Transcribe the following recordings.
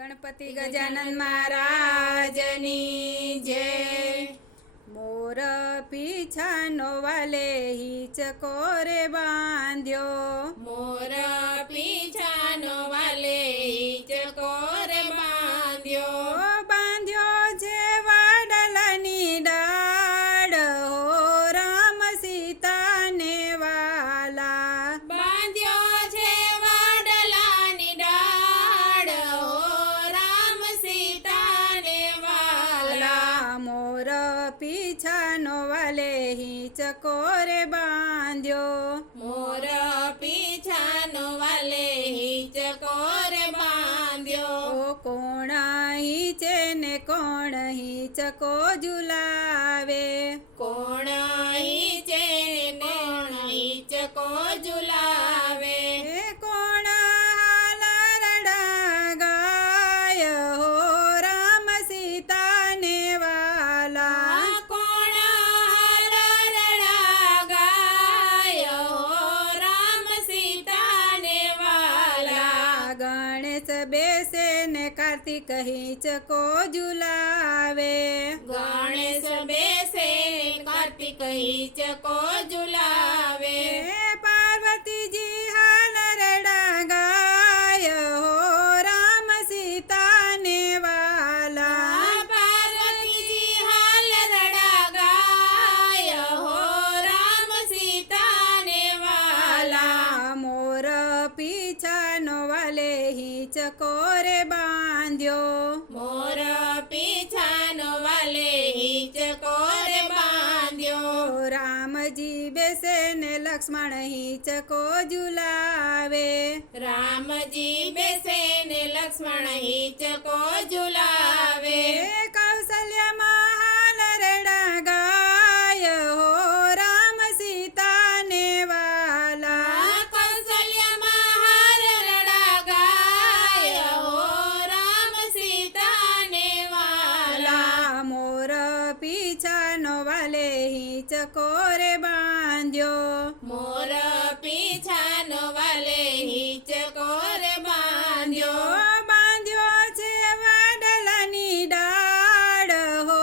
ગણપતિ ગજાનન મહારાજની જય. મોર પીછાનો વાલે હિચકો બાંધ્યો. મોર કોરે બાંધ્યો? મોર કાર્તિક હિંચકો ઝુલાવે ગણેશ બેસે કાર્તિક ચકો ઝુલાવે दियो मोर पीछा नो वाले हिच कोर बांधियो। राम जी बेसे ने लक्ष्मण हिच को जुलावे राम जी बेसे ने लक्ष्मण हिच को जुलावे કોરે બાંધ્યો. મોર પીછાનો વાલે હિચ કોરે બાંધ્યો. બાંધ્યો છે વાડલાની ડાળ. હો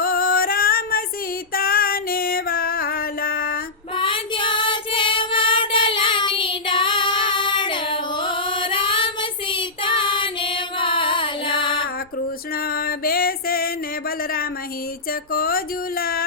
રામ સીતાને વાલા. બાંધ્યો છે વાડલાની ડાળ. હો રામ સીતાને વાલા. કૃષ્ણ બેસે ને બલરામ હિચકો ઝુલા.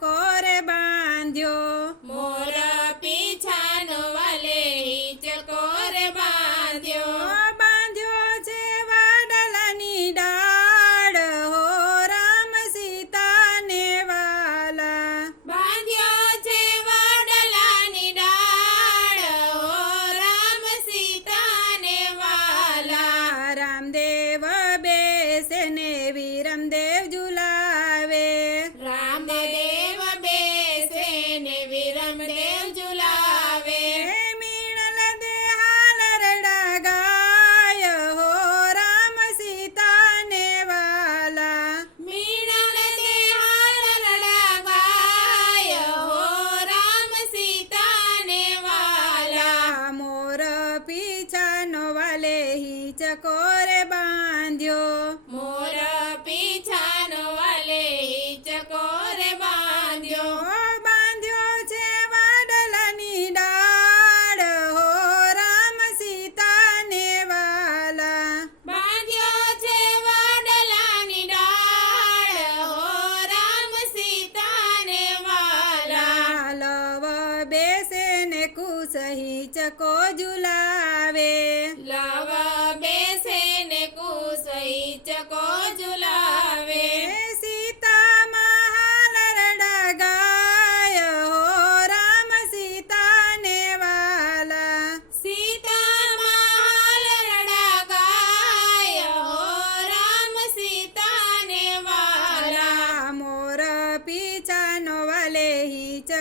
kok. ચકોરે બાંધ્યો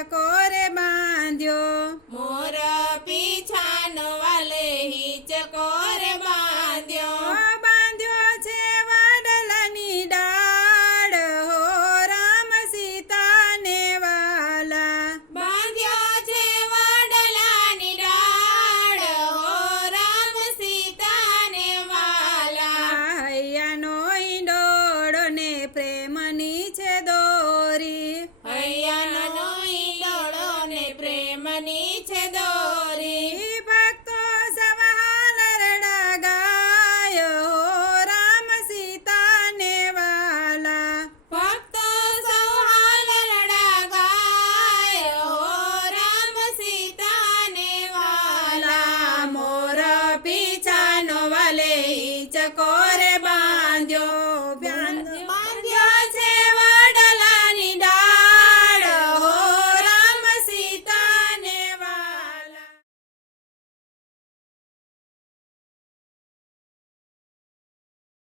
કોરે બાંધ્યો?